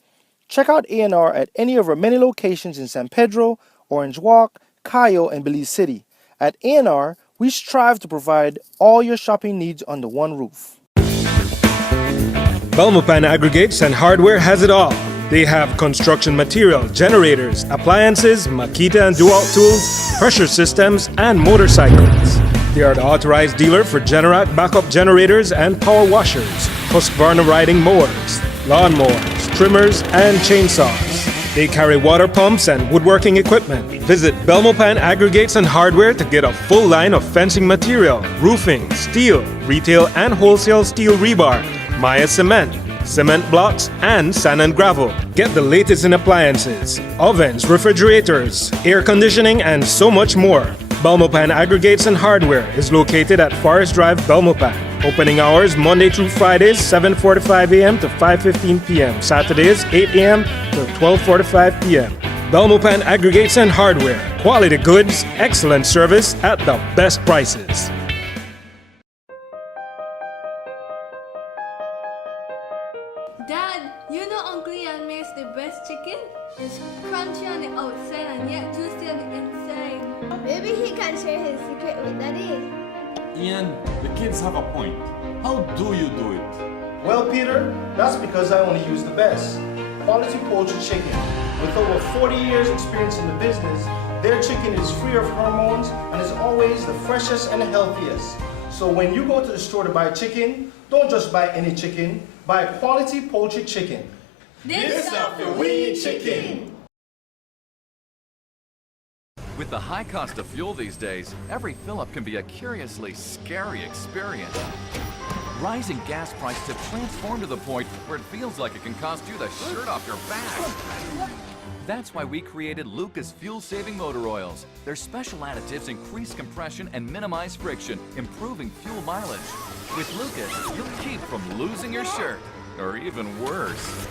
Check out A&R at any of our many locations in San Pedro, Orange Walk, Cayo, and Belize City. At A&R, we strive to provide all your shopping needs under one roof. Belmopan Aggregates and Hardware has it all. They have construction material, generators, appliances, Makita and Dualt tools, pressure systems, and motorcycles. They are the authorized dealer for Generac backup generators and power washers, Husqvarna riding mowers, lawnmowers, trimmers, and chainsaws. They carry water pumps and woodworking equipment. Visit Belmopan Aggregates and Hardware to get a full line of fencing material, roofing, steel, retail and wholesale steel rebar, Maya cement, cement blocks, and sand and gravel. Get the latest in appliances, ovens, refrigerators, air conditioning, and so much more. Belmopan Aggregates and Hardware is located at Forest Drive, Belmopan. Opening hours Monday through Fridays, 7:45 a.m. to 5:15 p.m. Saturdays, 8 a.m. to 12:45 p.m. Belmopan Aggregates and Hardware. Quality goods, excellent service at the best prices. Dad, you know Uncle Ian makes the best chicken? It's crunchy on the outside and yet juicy on the inside. Maybe he can share his secret with Daddy. Ian, the kids have a point. How do you do it? Well, Peter, that's because I only use the best. Quality poultry chicken. With over 40 years experience in the business, their chicken is free of hormones and is always the freshest and healthiest. So when you go to the store to buy chicken, don't just buy any chicken, buy quality poultry chicken. This stuff the we chicken. With the high cost of fuel these days, every fill-up can be a curiously scary experience. Rising gas prices have transformed to the point where it feels like it can cost you the shirt off your back. That's why we created Lucas fuel-saving motor oils. Their special additives increase compression and minimize friction, improving fuel mileage. With Lucas, you'll keep from losing your shirt, or even worse.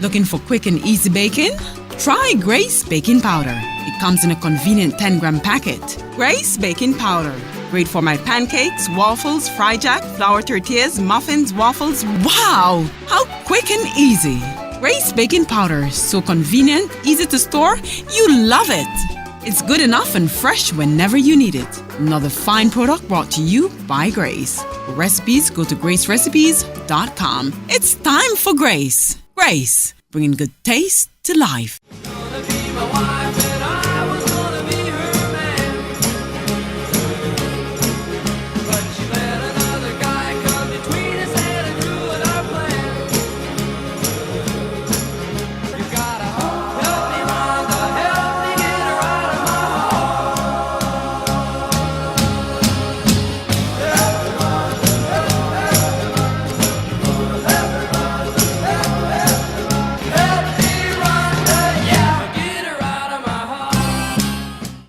Looking for quick and easy baking? Try Grace Baking Powder. It comes in a convenient 10-gram packet. Grace Baking Powder. Great for my pancakes, waffles, fry jack, flour tortillas, muffins, waffles. Wow! How quick and easy. Grace Baking Powder. So convenient, easy to store. You love it. It's good enough and fresh whenever you need it. Another fine product brought to you by Grace. For recipes, go to gracerecipes.com. It's time for Grace. Grace, bringing good taste to life.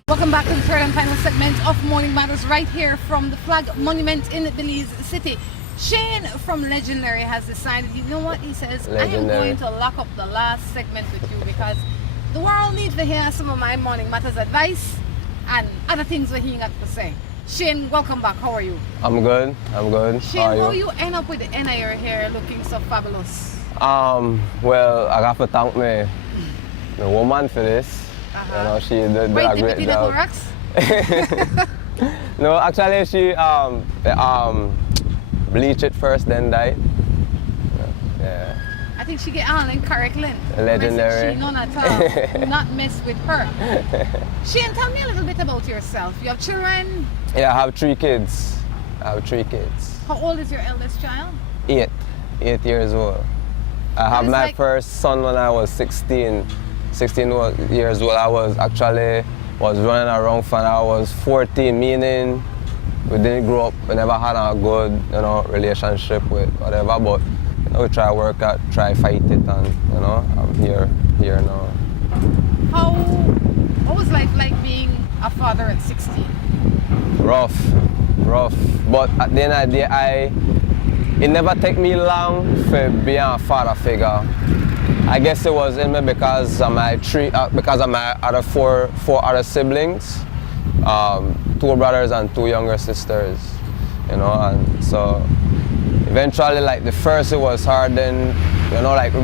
Welcome back to the third and final segment of Morning Matters right here from the Flag Monument in Belize City. Shane from Legendary has decided, you know what, he says, I am going to lock up the last segment with you because the world needs to hear some of my Morning Matters advice and other things that he got to say. Shane, welcome back. How are you? I'm good. Shane, how you end up with the end of your hair looking so fabulous? Well, I got to thank the woman for this. You know, she did a great job. No, actually, she bleached it first, then dyed. Yeah. I think she get on correctly. Legendary. She none at all. Do not mess with her. Shane, tell me a little bit about yourself. You have children? Yeah, I have 3 kids. How old is your eldest child? 8 years old. I have my first son when I was 16 years old. I was running around when I was 14, meaning we didn't grow up, we never had a good, relationship with whatever, but we try work out, try fight it, and I'm here now. How was life like being a father at 16? Rough, but at the end of the day, it never take me long for being a father figure. I guess it was in me because of my other four other siblings, 2 brothers and 2 younger sisters, and so eventually, like the first it was hard, then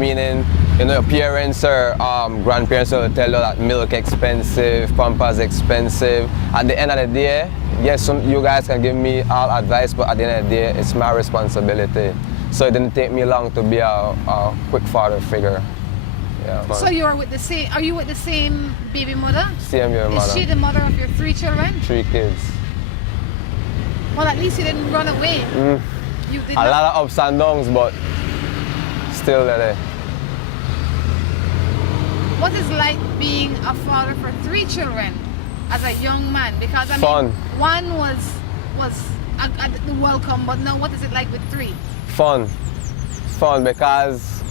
meaning your parents or grandparents will tell you that milk expensive, pampers expensive. At the end of the day, yes, you guys can give me all advice, but at the end of the day, it's my responsibility. So it didn't take me long to be a quick father figure. Yeah. So are you with the same baby mother? Same baby mother. Is she the mother of your 3 children? 3 kids. Well, at least you didn't run away. You did a lot of ups and downs, but still there. What is like being a father for 3 children as a young man? Because I Fun. mean, one was at the welcome, but now what is it like with 3? Fun because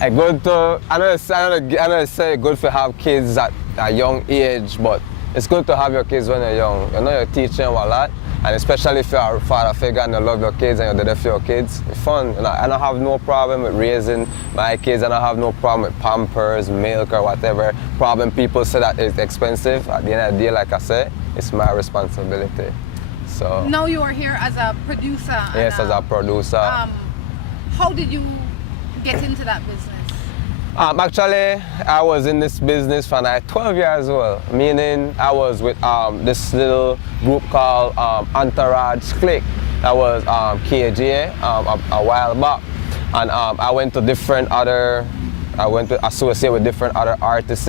I know say good to have kids at a young age, but it's good to have your kids when you're young. You're teaching them a lot, and especially if you're a father figure and you love your kids and you're there for your kids, it's fun. I don't have no problem with raising my kids. I don't have no problem with Pampers, milk, or whatever. Problem people say that it's expensive. At the end of the day, like I said, it's my responsibility. So now you are here as a producer. Yes, as a producer. How did you get into that business? Actually, I was in this business from 12 years old, meaning I was with this little group called Entourage Click. That was KJ a while back. And I went to associate with different other artists.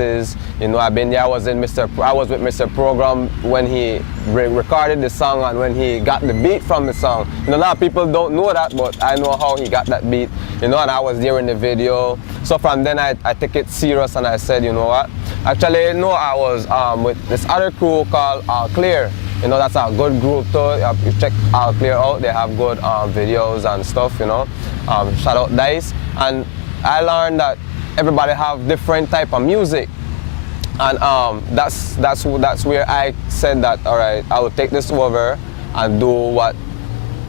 I've been there. I was with Mr. Program when he recorded the song and when he got the beat from the song. A lot of people don't know that, but I know how he got that beat. And I was there in the video. So from then I take it serious and I said, you know what? Actually, no, I was with this other crew called All Clear. That's a good group too. You check All Clear out. They have good videos and stuff. Shout out Dice. And I learned that everybody have different type of music, and that's where I said that, all right, I will take this over and do what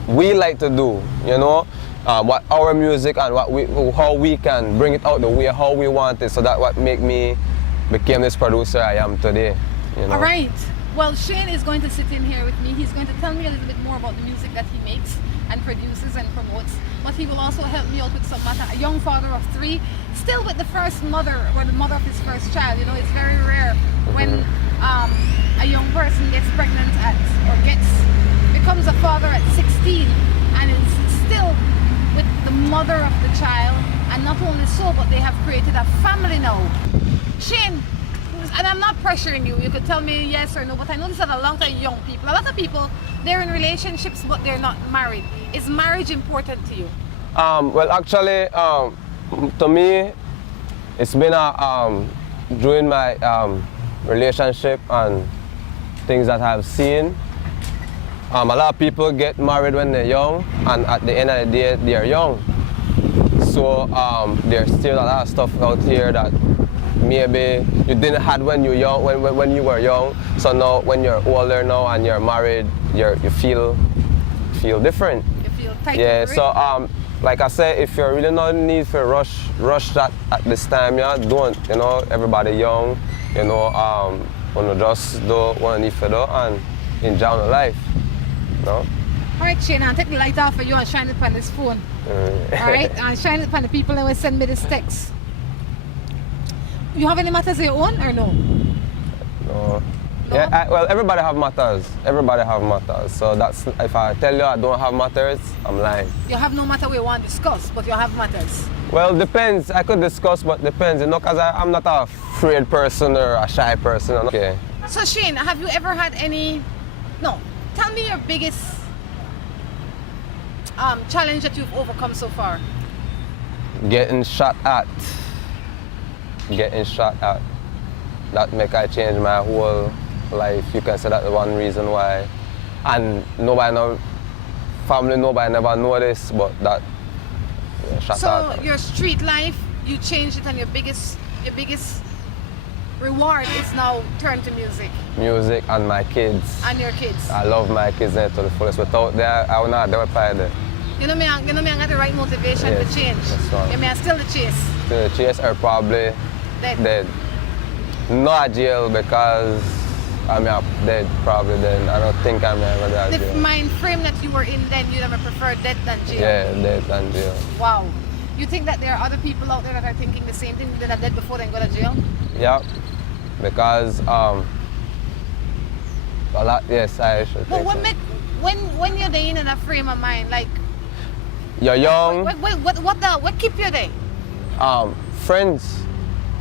we like to do. what our music and how we can bring it out the way how we want it. So that what make me became this producer I am today. You know? All right. Well, Shane is going to sit in here with me. He's going to tell me a little bit more about the music that he makes and produces and promotes. But he will also help me out with some matter. A young father of 3, still with the first mother, or the mother of his first child. You know, it's very rare when a young person gets pregnant becomes a father at 16 and is still with the mother of the child. And not only so, but they have created a family now. Shane, and I'm not pressuring you. You could tell me yes or no, but I notice that a lot of young people, a lot of people, they're in relationships, but they're not married. Is marriage important to you? Well, actually, to me, it's been during my relationship and things that I've seen. A lot of people get married when they're young, and at the end of the day, they're young. So there's still a lot of stuff out here that maybe you didn't have when you young, when you were young. So now, when you're older now and you're married, you feel different. You feel tight. Yeah. So like I said, if you really no need to rush that at this time, yeah, don't. You know, everybody young. You know, wanna just do what you need to do and enjoy the life. You know? All right, Shane, I'll take the light off for you and shine it on this phone. All right, and shine it on the people that will send me this text. You have any matters of your own or no? No. Yeah, well, everybody have matters. Everybody have matters. So that's, if I tell you I don't have matters, I'm lying. You have no matter we want to discuss, but you have matters. Well, depends. I could discuss, but depends. You know, because I'm not a afraid person or a shy person. Okay. So Shane, have you ever had any? No. Tell me your biggest challenge that you've overcome so far. Getting shot at. Getting shot at. That make I change my whole life. You can say that's the one reason why. And nobody know, family, nobody never know this, but that shot at. So your street life, you changed it, and your biggest reward is now turned to music. Music and my kids. And your kids. I love my kids to the fullest. Without them, I would not do it by them. You know me, I got the right motivation to change. You may still the chase. Still the chase are probably dead. Not jail because I'm dead probably then. I don't think I'm ever dead. The mind frame that you were in then, you'd have preferred dead than jail. Yeah, dead than jail. Wow. You think that there are other people out there that are thinking the same thing, that are dead before they go to jail? Yeah, because a lot. Yes, I should. But think when you're there in that frame of mind, like you're young. What keep you there? Friends.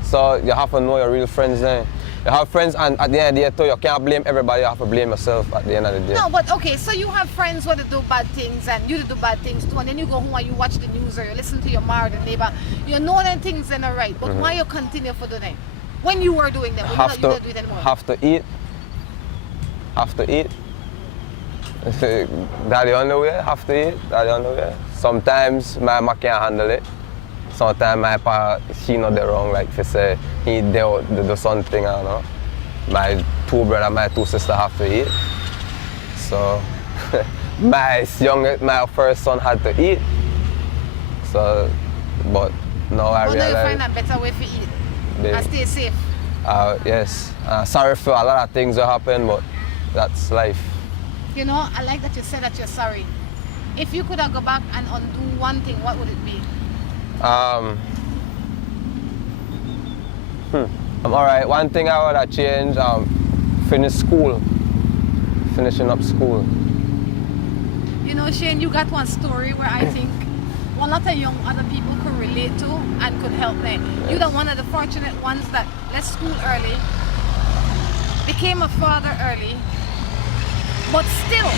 So you have to know your real friends then. You have friends, and at the end of the day too, you can't blame everybody, you have to blame yourself at the end of the day. No, but okay, so you have friends where they do bad things and you do bad things too, and then you go home and you watch the news or you listen to your mother, the neighbor, you know them things then are right, but why you continue for doing them? When you were doing them, when you don't do it anymore? Have to eat. Have to eat. That's the only way, have to eat, that's the only way. Sometimes my mom can't handle it. Sometimes my pa, he know the wrong, like if say he do something, you know. My 2 brothers, my 2 sisters have to eat. So my first son had to eat. So, but now I realize. Now you find a better way to eat and stay safe. Yes. Sorry for a lot of things that happen, but that's life. You know, I like that you said that you're sorry. If you could have go back and undo one thing, what would it be? All right, one thing I would have changed, finishing up school. You know, Shane, you got one story where I think a lot of young other people could relate to and could help them. Yes. You're one of the fortunate ones that left school early, became a father early, but still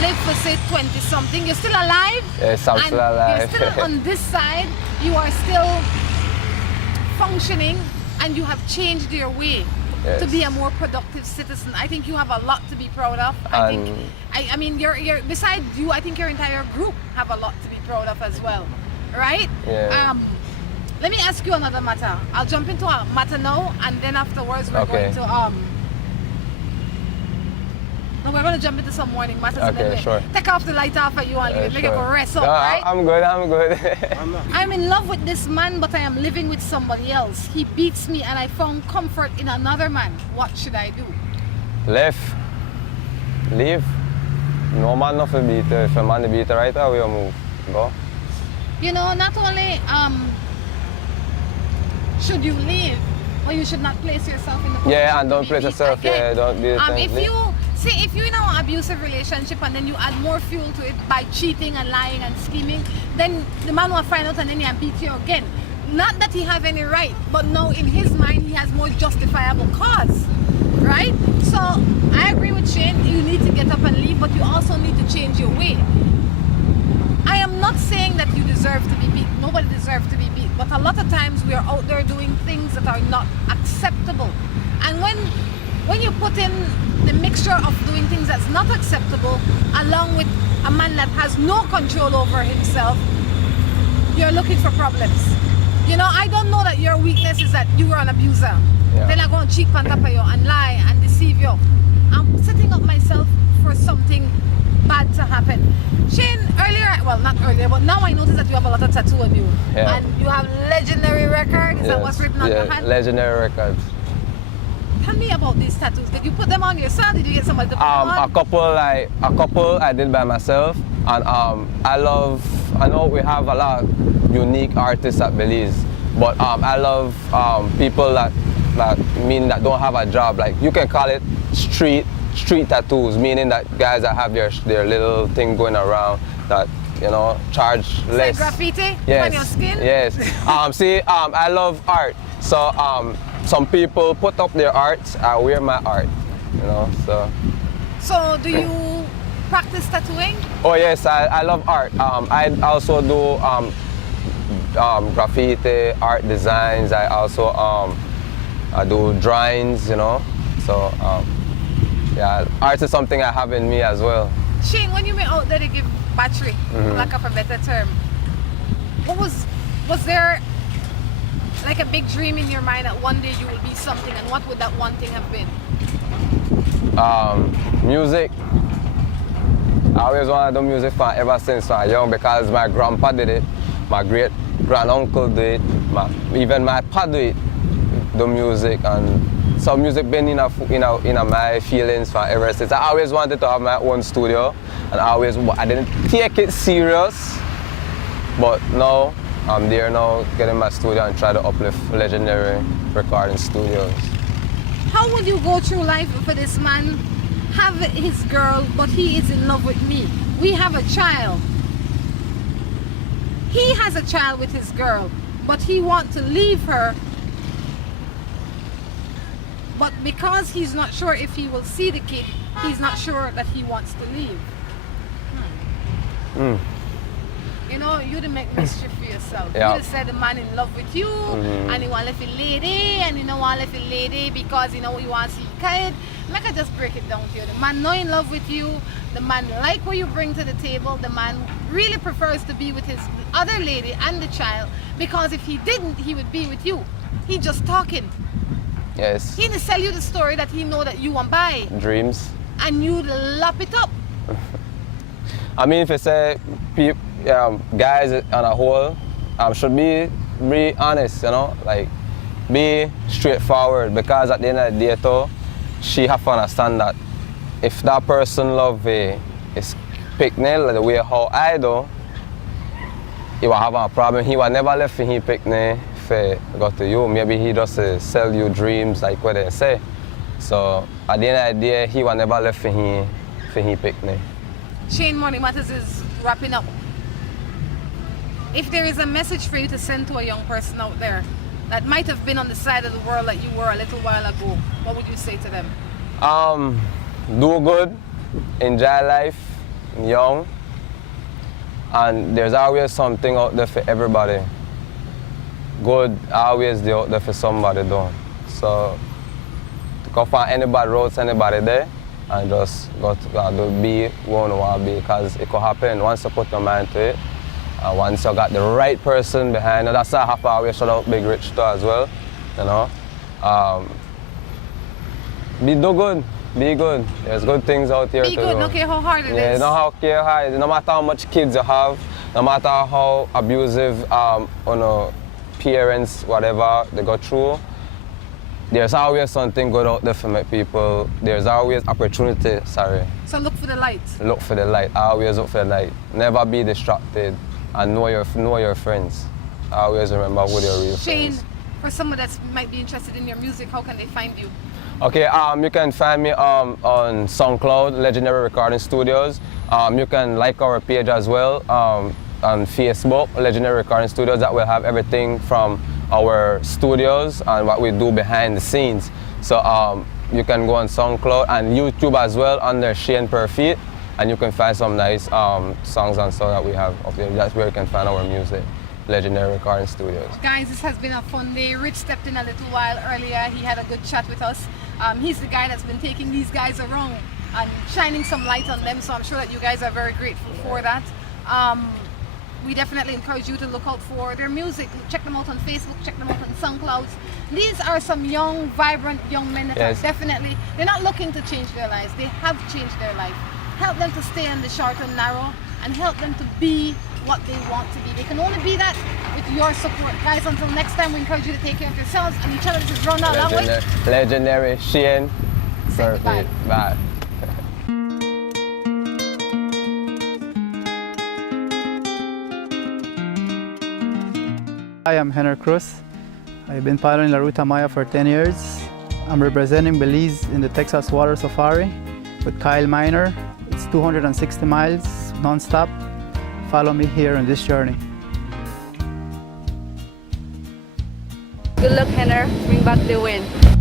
live for say 20 something. You're still alive. Yes, I'm still alive. You're still on this side. You are still functioning, and you have changed your way to be a more productive citizen. I think you have a lot to be proud of. I mean, you're besides you, I think your entire group have a lot to be proud of as well, right? Yeah. Let me ask you another matter. I'll jump into a matter now, and then afterwards we're going to Now we're going to jump into some morning matters and Okay, then sure. take off the light off of you and leave it. Make you Sure. go rest up, No, right? I'm good, I'm good. I'm in love with this man, but I am living with somebody else. He beats me and I found comfort in another man. What should I do? Left. Leave. No man nothing beat her. If a man beat her right away, you move. Go. You know, not only should you leave, but you should not place yourself in the position Yeah, and to don't be place beat yourself. again. Yeah, don't do the thing. If you see, if you're in an abusive relationship and then you add more fuel to it by cheating and lying and scheming, then the man will find out and then he'll beat you again. Not that he have any right, but now in his mind he has more justifiable cause, right? So I agree with Shane. You need to get up and leave, but you also need to change your way. I am not saying that you deserve to be beat. Nobody deserves to be beat. But a lot of times we are out there doing things that are not acceptable. And when you put in the mixture of doing things that's not acceptable along with a man that has no control over himself, you're looking for problems. You know, I don't know that your weakness is that you are an abuser. Yeah. Then I'm going to cheat on top of you and lie and deceive you. I'm setting up myself for something bad to happen. Shane, earlier, well not earlier, but now I notice that you have a lot of tattoo on you. Yeah. And you have legendary record, is that what's written on your hand? Legendary records. Tell me about these tattoos. Did you put them on yourself? Did you get somebody to put them on? A couple I did by myself, and I know we have a lot of unique artists at Belize, but I love people that don't have a job. Like you can call it street tattoos, meaning that guys that have their little thing going around that, you know, charge less. Like graffiti Yes. on your skin? Yes. I love art. So some people put up their art, I wear my art, you know, so. So do you practice tattooing? Oh yes, I love art. I also do graffiti, art designs. I also I do drawings, you know. So yeah, art is something I have in me as well. Shane, when you were out there to give battery, for lack of a better term, was there like a big dream in your mind that one day you will be something, and what would that one thing have been? Music. I always wanted to do music ever since I was young because my grandpa did it, my great granduncle did it, even my pa did it, the music, and so music been in my feelings for ever since. I always wanted to have my own studio, and I didn't take it serious, but now I'm there now, getting my studio and try to uplift legendary recording studios. How would you go through life for this man? Have his girl, but he is in love with me. We have a child. He has a child with his girl, but he wants to leave her. But because he's not sure if he will see the kid, he's not sure that he wants to leave. You know, you to make mischief for yourself. Yeah. You just said the man in love with you, and he want to live a lady, and he don't want to live a lady because he wants to see kid. Like I just break it down to you. The man not in love with you. The man like what you bring to the table. The man really prefers to be with his other lady and the child, because if he didn't, he would be with you. He just talking. Yes. He sell you the story that he know that you want buy. Dreams. And you lop it up. I mean, if you say guys on a whole should be honest, you know, like be straightforward, because at the end of the day, though, she have to understand that if that person love is picnic the way how I do, he will have a problem. He will never left for his picnic for go to you. Maybe he just sell you dreams, like what they say. So at the end of the day, he will never left for his picnic. Shane, Morning Matters is wrapping up. If there is a message for you to send to a young person out there that might have been on the side of the world that you were a little while ago, what would you say to them? Do good, enjoy life, young, and there's always something out there for everybody. Good always there out there for somebody though. So to go find any bad roads, anybody there, and just go to be who you want to be, because it could happen once you put your mind to it. And once you got the right person behind you, that's why I have to always shout out Big Rich too as well, you know. Do good, Be good. There's good things out here. Be good, no care how hard it Yeah, is. no how care hard. No matter how much kids you have, no matter how abusive parents, whatever they go through, there's always something good out there for my people. There's always opportunity, So look for the light. Look for the light. Always look for the light. Never be distracted and know your friends. Always remember who your real Shane, friends. for someone that might be interested in your music, how can they find you? Okay, you can find me on SoundCloud, Legendary Recording Studios. You can like our page as well on Facebook, Legendary Recording Studios. That will have everything from our studios and what we do behind the scenes. So you can go on SoundCloud and YouTube as well under Shane Perfeet, and you can find some nice songs and so that we have up there. That's where you can find our music. Legendary Recording Studios. Guys, this has been a fun day. Rich stepped in a little while earlier. He had a good chat with us. He's the guy that's been taking these guys around and shining some light on them, so I'm sure that you guys are very grateful for that. We definitely encourage you to look out for their music. Check them out on Facebook, check them out on SoundCloud. These are some young, vibrant young men that are definitely, they're not looking to change their lives. They have changed their life. Help them to stay on the short and narrow and help them to be what they want to be. They can only be that with your support. Guys, until next time, we encourage you to take care of yourselves and each other. This is Rhonda along with Legendary Shane Perfeet. Bye. Hi, I'm Henry Cruz. I've been piloting La Ruta Maya for 10 years. I'm representing Belize in the Texas Water Safari with Kyle Miner. It's 260 miles non-stop. Follow me here on this journey. Good luck, Henner. Bring back the win.